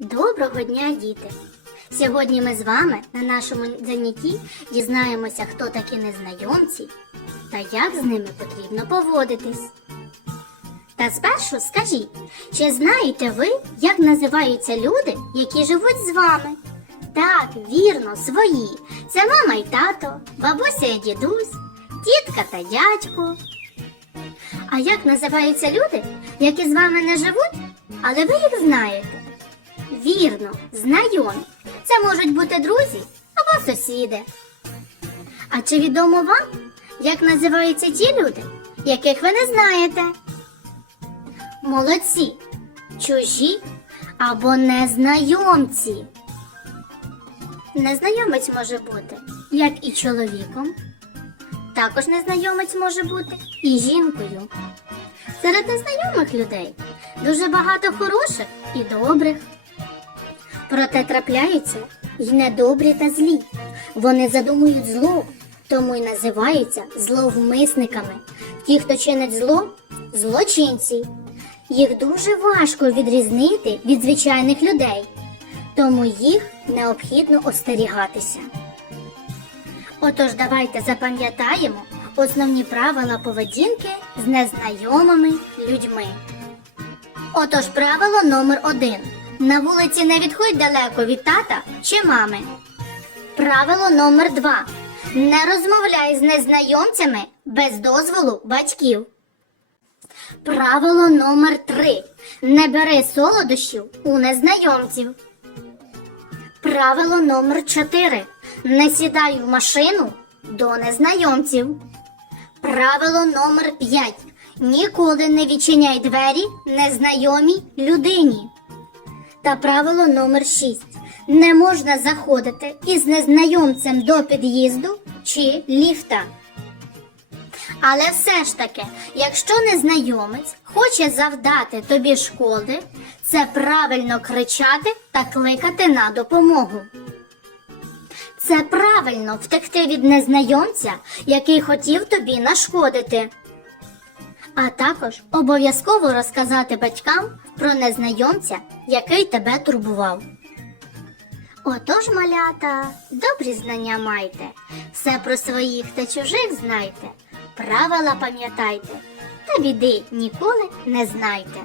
Доброго дня, діти! Сьогодні ми з вами на нашому занятті дізнаємося, хто такі незнайомці та як з ними потрібно поводитись. Та спершу скажіть, чи знаєте ви, як називаються люди, які живуть з вами? Так, вірно, свої. Це мама і тато, бабуся і дідусь, тітка та дядько. А як називаються люди, які з вами не живуть, але ви їх знаєте? Вірно, знайомі. Це можуть бути друзі або сусіди. А чи відомо вам, як називаються ті люди, яких ви не знаєте? Молодці, чужі або незнайомці. Незнайомець може бути як і чоловіком, також незнайомець може бути і жінкою. Серед незнайомих людей дуже багато хороших і добрих. Проте трапляються й недобрі та злі. Вони задумують зло, тому й називаються зловмисниками. Ті, хто чинить зло, злочинці. Їх дуже важко відрізнити від звичайних людей, тому їх необхідно остерігатися. Отож, давайте запам'ятаємо основні правила поведінки з незнайомими людьми. Отож, правило номер один. На вулиці не відходь далеко від тата чи мами. Правило номер два. Не розмовляй з незнайомцями без дозволу батьків. Правило номер три. Не бери солодощів у незнайомців. Правило номер 4. Не сідай в машину до незнайомців. Правило номер 5. Ніколи не відчиняй двері незнайомій людині. Та правило номер 6. Не можна заходити із незнайомцем до під'їзду чи ліфта. Але все ж таки, якщо незнайомець хоче завдати тобі шкоди, це правильно кричати та кликати на допомогу. Це правильно втекти від незнайомця, який хотів тобі нашкодити. А також обов'язково розказати батькам про незнайомця, який тебе турбував. Отож, малята, добрі знання майте, все про своїх та чужих знайте, правила пам'ятайте, та біди ніколи не знайте.